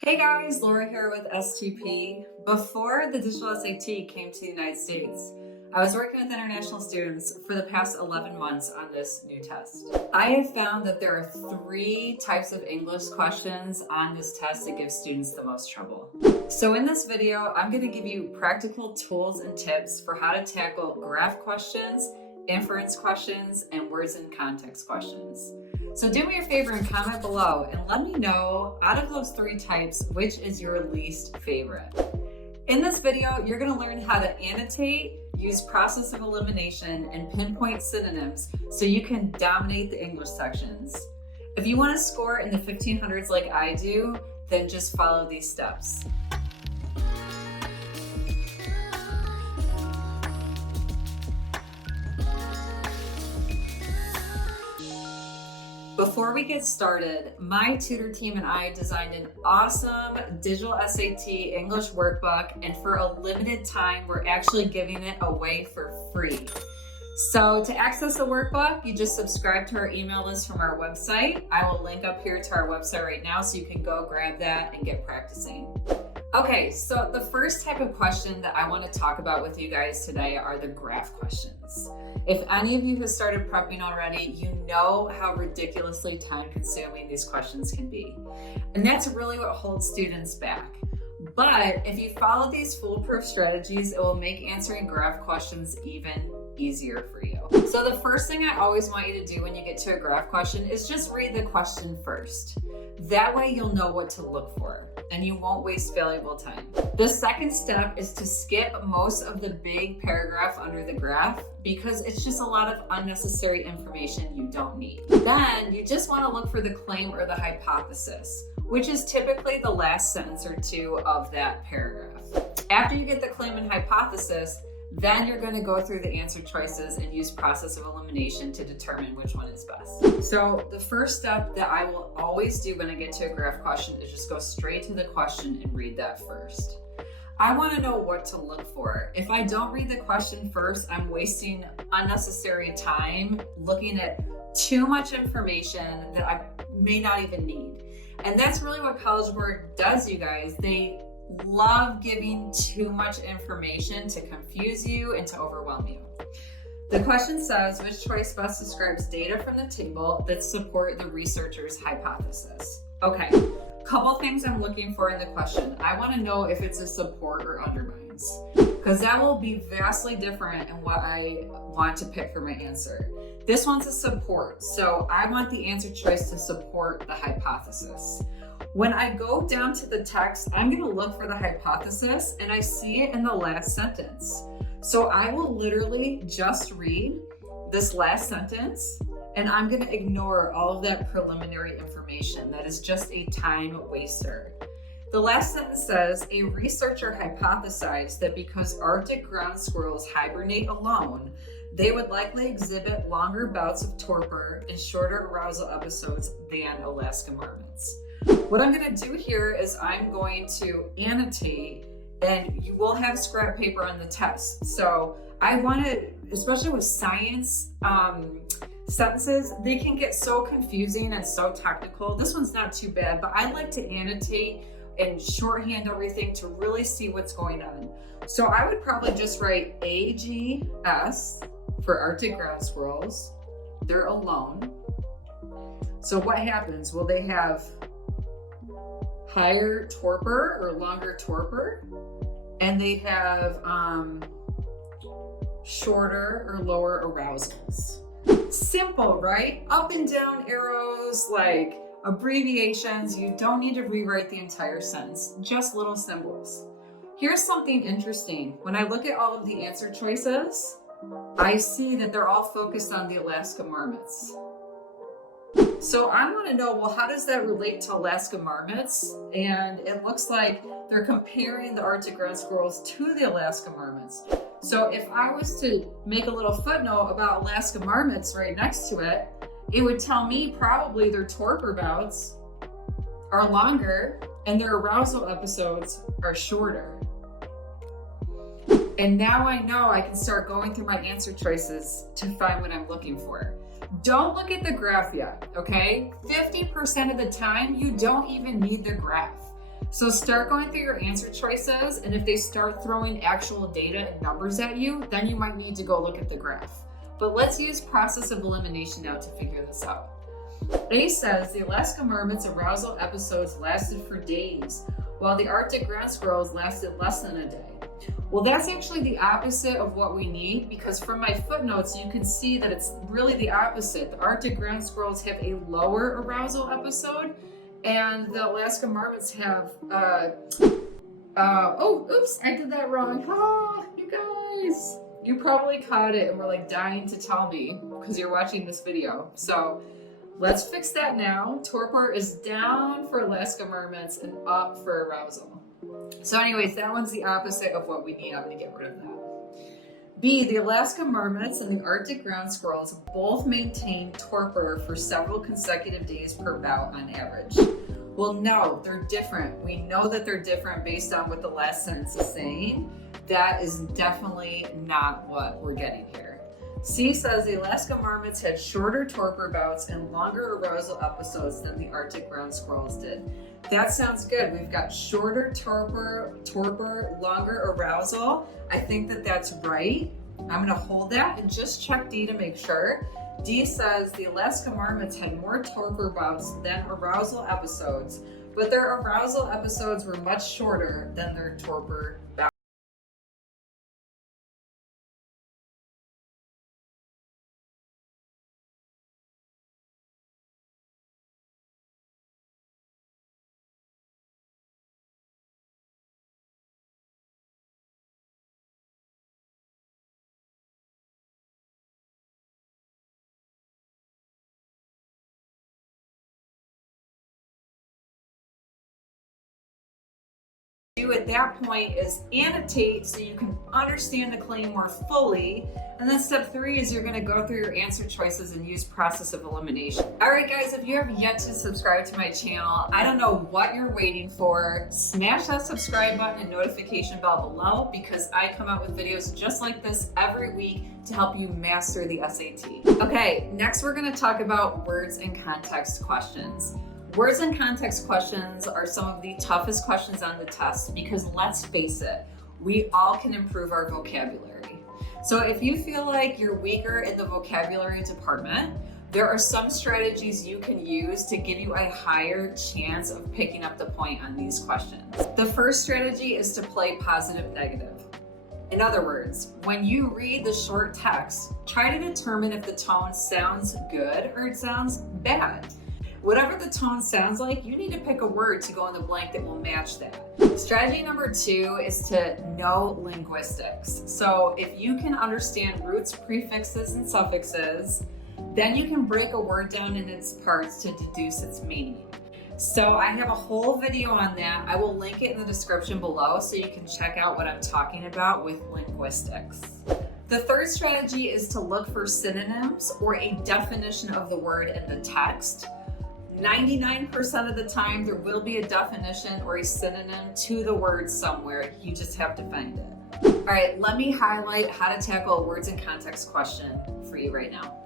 Hey guys, Laura here with STP. Before the digital SAT came to the United States, I was working with international students for the past 11 months on this new test. I have found that there are 3 types of English questions on this test that give students the most trouble. So in this video, I'm going to give you practical tools and tips for how to tackle graph questions, inference questions, and words in context questions. So do me a favor and comment below and let me know, out of those 3 types, which is your least favorite. In this video, you're going to learn how to annotate, use process of elimination, and pinpoint synonyms so you can dominate the English sections. If you want to score in the 1500s like I do, then just follow these steps. Before we get started, my tutor team and I designed an awesome digital SAT English workbook, and for a limited time, we're actually giving it away for free. So to access the workbook, you just subscribe to our email list from our website. I will link up here to our website right now so you can go grab that and get practicing. Okay, so the first type of question that I want to talk about with you guys today are the graph questions. If any of you have started prepping already, you know how ridiculously time-consuming these questions can be. And that's really what holds students back. But if you follow these foolproof strategies, it will make answering graph questions even easier for you. So the first thing I always want you to do when you get to a graph question is just read the question first. That way you'll know what to look for and you won't waste valuable time. The second step is to skip most of the big paragraph under the graph because it's just a lot of unnecessary information you don't need. Then you just want to look for the claim or the hypothesis, which is typically the last sentence or 2 of that paragraph. After you get the claim and hypothesis, then you're going to go through the answer choices and use process of elimination to determine which one is best. So the first step that I will always do when I get to a graph question is just go straight to the question and read that first. I want to know what to look for. If I don't read the question first, I'm wasting unnecessary time looking at too much information that I may not even need. And that's really what College Board does, you guys. They love giving too much information to confuse you and to overwhelm you. The question says, which choice best describes data from the table that support the researcher's hypothesis? Okay, couple things I'm looking for in the question. I want to know if it's a support or undermines, because that will be vastly different in what I want to pick for my answer. This one's a support, so I want the answer choice to support the hypothesis. When I go down to the text, I'm going to look for the hypothesis and I see it in the last sentence. So I will literally just read this last sentence and I'm going to ignore all of that preliminary information that is just a time waster. The last sentence says, a researcher hypothesized that because Arctic ground squirrels hibernate alone, they would likely exhibit longer bouts of torpor and shorter arousal episodes than Alaska marmots. What I'm going to do here is I'm going to annotate, and you will have scrap paper on the test. So I want to, especially with science sentences, they can get so confusing and so technical. This one's not too bad, but I like to annotate and shorthand everything to really see what's going on. So I would probably just write AGS for Arctic ground squirrels. They're alone. So what happens? Will they have higher torpor or longer torpor, and they have shorter or lower arousals? Simple, right? Up and down arrows, like abbreviations. You don't need to rewrite the entire sentence, just little symbols. Here's something interesting. When I look at all of the answer choices, I see that they're all focused on the Alaska marmots. So I want to know, well, how does that relate to Alaska marmots? And it looks like they're comparing the Arctic ground squirrels to the Alaska marmots. So if I was to make a little footnote about Alaska marmots right next to it, it would tell me probably their torpor bouts are longer and their arousal episodes are shorter. And now I know I can start going through my answer choices to find what I'm looking for. Don't look at the graph yet, okay? 50% of the time, you don't even need the graph. So start going through your answer choices, and if they start throwing actual data and numbers at you, then you might need to go look at the graph. But let's use process of elimination now to figure this out. A says the Alaska marmot's arousal episodes lasted for days, while the Arctic ground squirrels lasted less than a day. Well, that's actually the opposite of what we need, because from my footnotes, you can see that it's really the opposite. The Arctic ground squirrels have a lower arousal episode, and the Alaska marmots have, oops, I did that wrong. You guys, you probably caught it and were like dying to tell me because you're watching this video. So let's fix that now. Torpor is down for Alaska marmots and up for arousal. So anyways, that one's the opposite of what we need. I'm going to get rid of that. B, the Alaska marmots and the Arctic ground squirrels both maintain torpor for several consecutive days per bout on average. Well, no, they're different. We know that they're different based on what the last sentence is saying. That is definitely not what we're getting here. C says the Alaska marmots had shorter torpor bouts and longer arousal episodes than the Arctic ground squirrels did. That sounds good. We've got shorter torpor, longer arousal. I think that that's right. I'm going to hold that and just check D to make sure. D says the Alaska marmots had more torpor bouts than arousal episodes, but their arousal episodes were much shorter than their torpor bouts. Do at that point is annotate so you can understand the claim more fully. And then step 3 is you're going to go through your answer choices and use process of elimination. All right, guys, if you have yet to subscribe to my channel, I don't know what you're waiting for. Smash that subscribe button and notification bell below, because I come out with videos just like this every week to help you master the SAT. Okay, next we're going to talk about words and context questions. Words and context questions are some of the toughest questions on the test because, let's face it, we all can improve our vocabulary. So if you feel like you're weaker in the vocabulary department, there are some strategies you can use to give you a higher chance of picking up the point on these questions. The first strategy is to play positive negative. In other words, when you read the short text, try to determine if the tone sounds good or it sounds bad. Whatever the tone sounds like, you need to pick a word to go in the blank that will match that. Strategy number 2 is to know linguistics. So if you can understand roots, prefixes, and suffixes, then you can break a word down in its parts to deduce its meaning. So I have a whole video on that. I will link it in the description below so you can check out what I'm talking about with linguistics. The third strategy is to look for synonyms or a definition of the word in the text. 99% of the time, there will be a definition or a synonym to the word somewhere. You just have to find it. All right, let me highlight how to tackle a words and context question for you right now.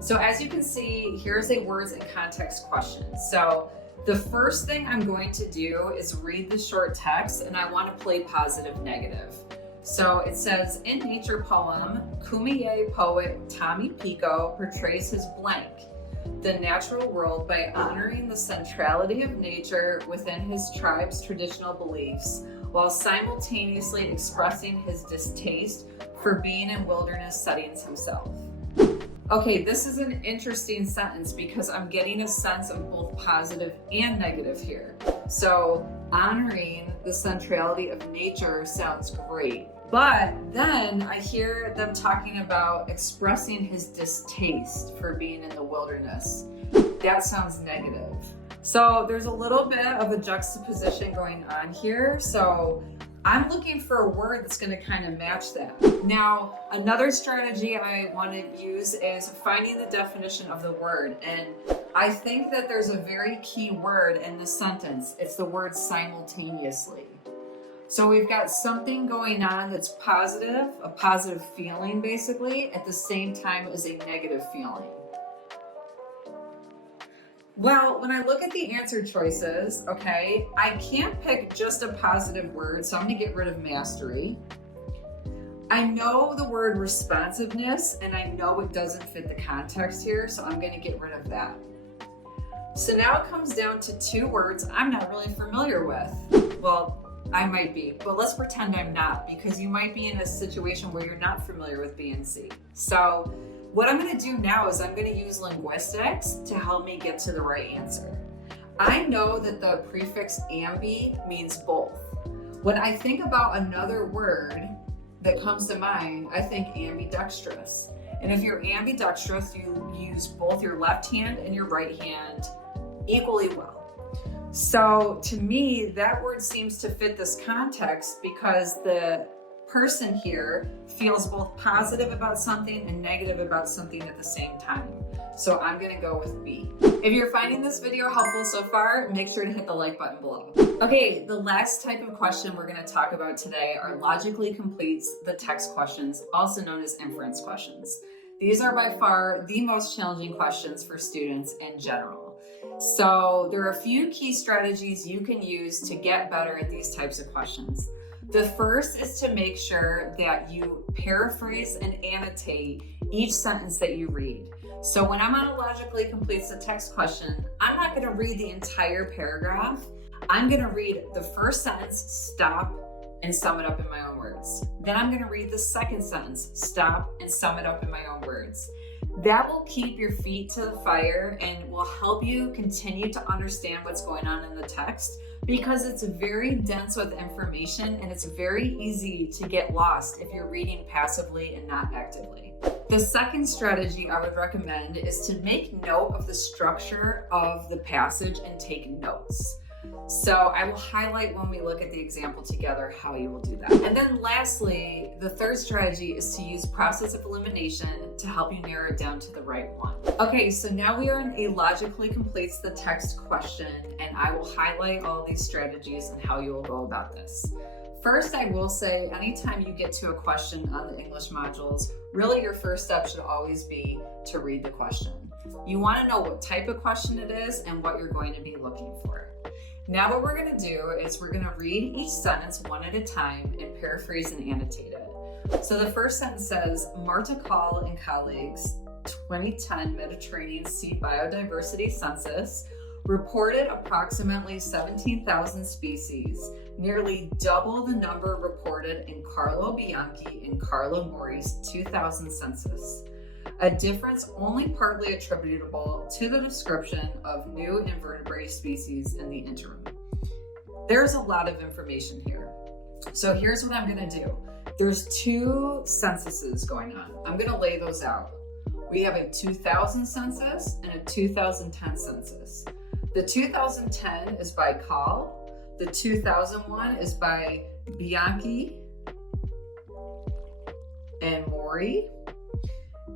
So as you can see, here's a words and context question. So the first thing I'm going to do is read the short text, and I want to play positive negative. So it says, in nature poem, Kumeyaay poet Tommy Pico portrays his blank, the natural world, by honoring the centrality of nature within his tribe's traditional beliefs, while simultaneously expressing his distaste for being in wilderness settings himself. Okay, this is an interesting sentence because I'm getting a sense of both positive and negative here. So honoring the centrality of nature sounds great. But then I hear them talking about expressing his distaste for being in the wilderness. That sounds negative. So there's a little bit of a juxtaposition going on here. So I'm looking for a word that's going to kind of match that. Now, another strategy I want to use is finding the definition of the word. And I think that there's a very key word in this sentence. It's the word simultaneously. So we've got something going on that's positive, a positive feeling basically, at the same time as a negative feeling. Well, when I look at the answer choices, okay, I can't pick just a positive word, so I'm gonna get rid of mastery. I know the word responsiveness, and I know it doesn't fit the context here, so I'm gonna get rid of that. So now it comes down to two words I'm not really familiar with. Well, I might be, but let's pretend I'm not, because you might be in a situation where you're not familiar with B and C. So what I'm gonna do now is I'm gonna use linguistics to help me get to the right answer. I know that the prefix ambi means both. When I think about another word that comes to mind, I think ambidextrous. And if you're ambidextrous, you use both your left hand and your right hand equally well. So to me, that word seems to fit this context because the person here feels both positive about something and negative about something at the same time. So I'm gonna go with B. If you're finding this video helpful so far, make sure to hit the like button below. Okay, the last type of question we're gonna talk about today are logically completes the text questions, also known as inference questions. These are by far the most challenging questions for students in general. So there are a few key strategies you can use to get better at these types of questions. The first is to make sure that you paraphrase and annotate each sentence that you read. So when I'm on a logically completes the text question, I'm not going to read the entire paragraph. I'm going to read the first sentence, stop, and sum it up in my own words. Then I'm going to read the second sentence, stop, and sum it up in my own words. That will keep your feet to the fire and will help you continue to understand what's going on in the text, because it's very dense with information and it's very easy to get lost if you're reading passively and not actively. The second strategy I would recommend is to make note of the structure of the passage and take notes. So I will highlight when we look at the example together how you will do that. And then lastly, the third strategy is to use process of elimination to help you narrow it down to the right one. Okay, so now we are in a logically completes the text question, and I will highlight all these strategies and how you will go about this. First, I will say anytime you get to a question on the English modules, really your first step should always be to read the question. You want to know what type of question it is and what you're going to be looking for. Now what we're going to do is we're going to read each sentence one at a time and paraphrase and annotate it. So the first sentence says, Marta Call and colleagues 2010 Mediterranean Sea Biodiversity Census reported approximately 17,000 species, nearly double the number reported in Carlo Bianchi and Carlo Mori's 2000 census. A difference only partly attributable to the description of new invertebrate species in the interim. There's a lot of information here. So here's what I'm going to do. There's two censuses going on. I'm going to lay those out. We have a 2000 census and a 2010 census. The 2010 is by Call. The 2001 is by Bianchi and Mori.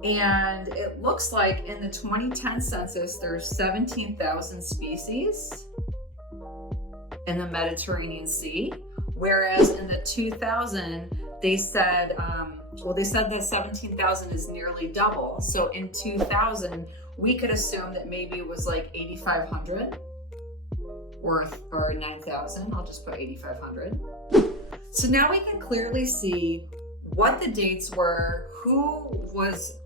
And it looks like in the 2010 census, there's 17,000 species in the Mediterranean Sea. Whereas in the 2000, they said that 17,000 is nearly double. So in 2000, we could assume that maybe it was like 8,500 or 9,000. I'll just put 8,500. So now we can clearly see what the dates were, who was,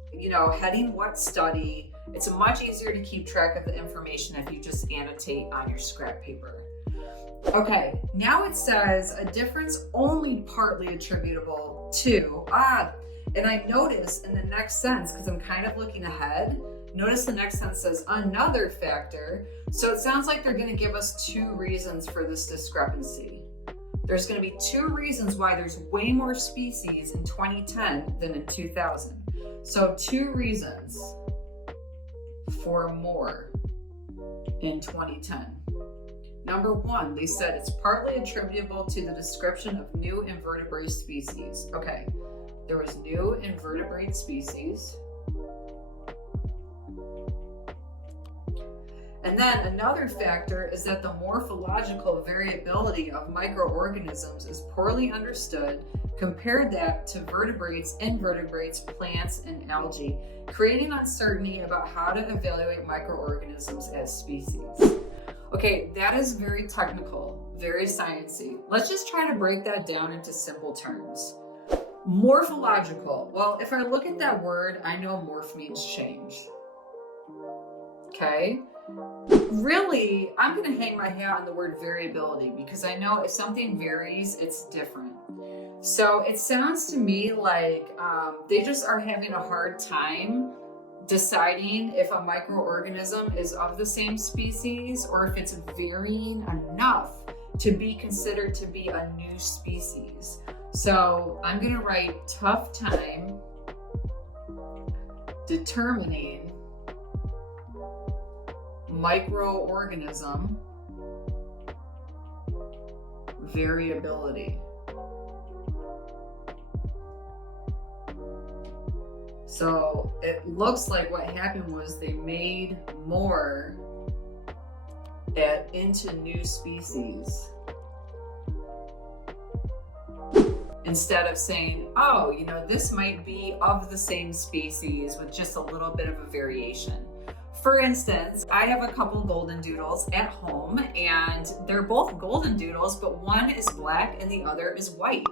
heading what study. It's much easier to keep track of the information if you just annotate on your scrap paper. Okay, now it says a difference only partly attributable to, and I notice in the next sentence, because I'm kind of looking ahead, notice the next sentence says another factor. So it sounds like they're going to give us two reasons for this discrepancy. There's going to be two reasons why there's way more species in 2010 than in 2000. So two reasons for more in 2010. Number one, they said it's partly attributable to the description of new invertebrate species. Okay, there was new invertebrate species. And then another factor is that the morphological variability of microorganisms is poorly understood. Compare that to vertebrates, invertebrates, plants, and algae, creating uncertainty about how to evaluate microorganisms as species. Okay, that is very technical, very sciencey. Let's just try to break that down into simple terms. Morphological. Well, if I look at that word, I know morph means change. Okay? Really, I'm going to hang my hat on the word variability because I know if something varies, it's different. So it sounds to me like they just are having a hard time deciding if a microorganism is of the same species or if it's varying enough to be considered to be a new species. So I'm going to write tough time determining microorganism variability. So it looks like what happened was they made more into new species instead of saying, oh, you know, this might be of the same species with just a little bit of a variation. For instance, I have a couple golden doodles at home and they're both golden doodles, but one is black and the other is white.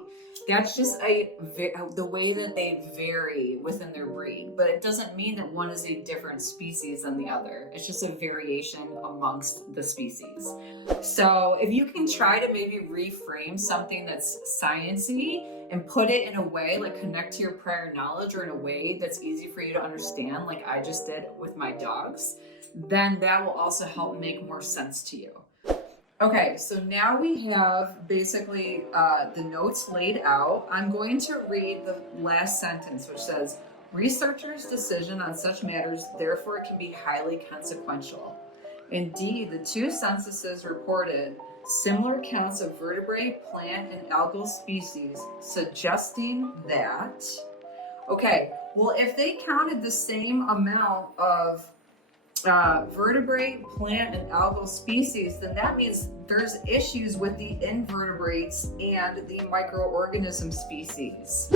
That's just the way that they vary within their breed, but it doesn't mean that one is a different species than the other. It's just a variation amongst the species. So if you can try to maybe reframe something that's sciencey and put it in a way, like connect to your prior knowledge or in a way that's easy for you to understand, like I just did with my dogs, then that will also help make more sense to you. Okay, so now we have basically the notes laid out. I'm going to read the last sentence, which says, researchers' decision on such matters therefore can be highly consequential. Indeed, the two censuses reported similar counts of vertebrate, plant, and algal species, suggesting that, okay, well, if they counted the same amount of vertebrate, plant, and algal species, then that means there's issues with the invertebrates and the microorganism species.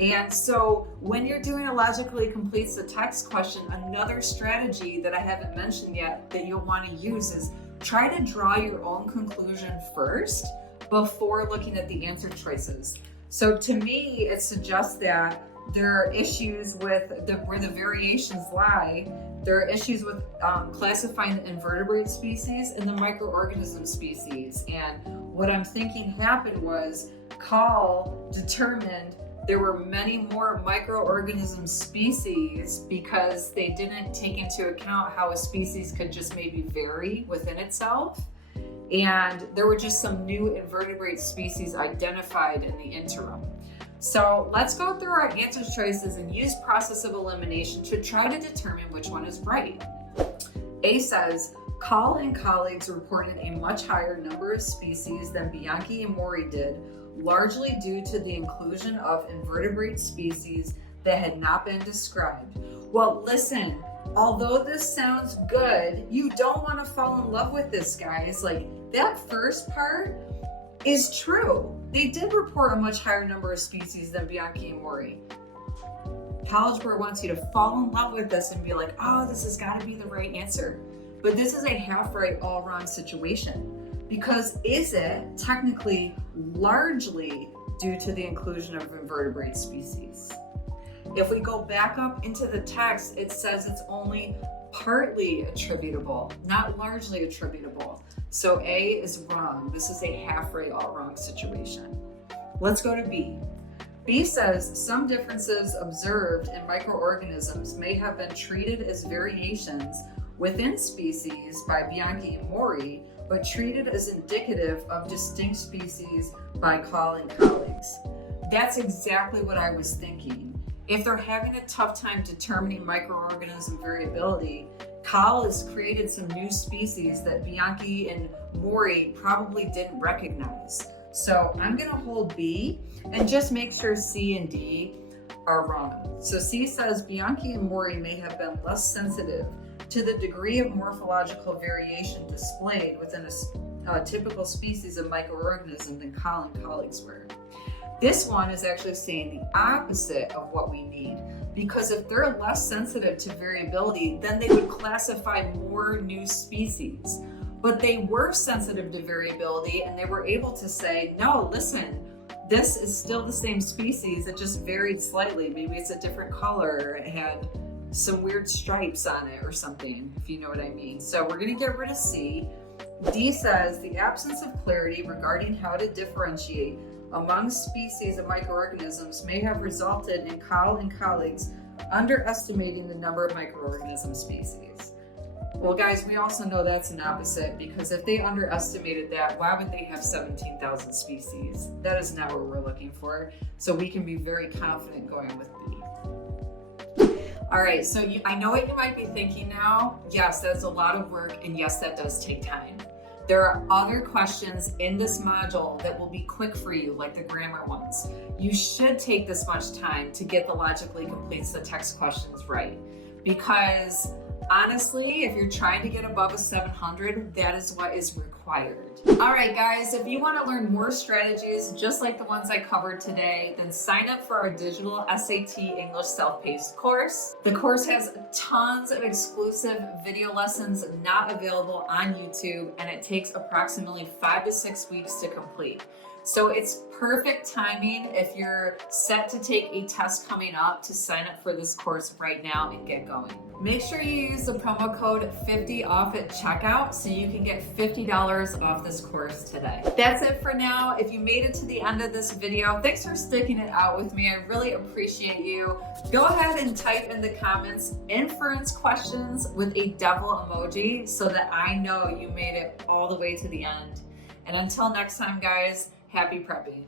And so when you're doing a logically completes the text question, another strategy that I haven't mentioned yet that you'll want to use is try to draw your own conclusion first before looking at the answer choices. So to me, it suggests that there are issues with where the variations lie. There are issues with classifying the invertebrate species and the microorganism species. And what I'm thinking happened was Call determined there were many more microorganism species because they didn't take into account how a species could just maybe vary within itself. And there were just some new invertebrate species identified in the interim. So let's go through our answer choices and use process of elimination to try to determine which one is right. A says, Call and colleagues reported a much higher number of species than Bianchi and Mori did, largely due to the inclusion of invertebrate species that had not been described. Well, listen, although this sounds good, you don't want to fall in love with this, guys. Like, that first part is true. They did report a much higher number of species than Bianchi and Mori. College Board wants you to fall in love with this and be like, oh, this has got to be the right answer. But this is a half right, all wrong situation. Because is it technically largely due to the inclusion of invertebrate species? If we go back up into the text, it says it's only partly attributable, not largely attributable. So A is wrong. This is a half right, all wrong situation. Let's go to B. B says some differences observed in microorganisms may have been treated as variations within species by Bianchi and Mori, but treated as indicative of distinct species by Call and colleagues. That's exactly what I was thinking. If they're having a tough time determining microorganism variability, Call has created some new species that Bianchi and Mori probably didn't recognize. So I'm gonna hold B and just make sure C and D are wrong. So C says Bianchi and Mori may have been less sensitive to the degree of morphological variation displayed within a typical species of microorganism than Kyle and colleagues were. This one is actually saying the opposite of what we need, because if they're less sensitive to variability, then they would classify more new species. But they were sensitive to variability, and they were able to say, no, listen, this is still the same species, it just varied slightly. Maybe it's a different color, or it had some weird stripes on it or something, if you know what I mean. So we're gonna get rid of C. D says the absence of clarity regarding how to differentiate among species of microorganisms may have resulted in Kyle and colleagues underestimating the number of microorganism species. Well, guys, we also know that's an opposite, because if they underestimated that, why would they have 17,000 species? That is not what we're looking for. So we can be very confident going with B. All right, so I know what you might be thinking now. Yes, that's a lot of work, and yes, that does take time. There are other questions in this module that will be quick for you, like the grammar ones. You should take this much time to get the logically completes the text questions right, because honestly, if you're trying to get above a 700, that is what is required. All right, guys, if you want to learn more strategies just like the ones I covered today, then sign up for our digital SAT English self-paced course. The course has tons of exclusive video lessons not available on YouTube, and it takes approximately 5 to 6 weeks to complete. So it's perfect timing if you're set to take a test coming up to sign up for this course right now and get going. Make sure you use the promo code 50OFF at checkout so you can get $50 off this course today. That's it for now. If you made it to the end of this video, thanks for sticking it out with me. I really appreciate you. Go ahead and type in the comments inference questions with a devil emoji so that I know you made it all the way to the end. And until next time, guys, happy prepping.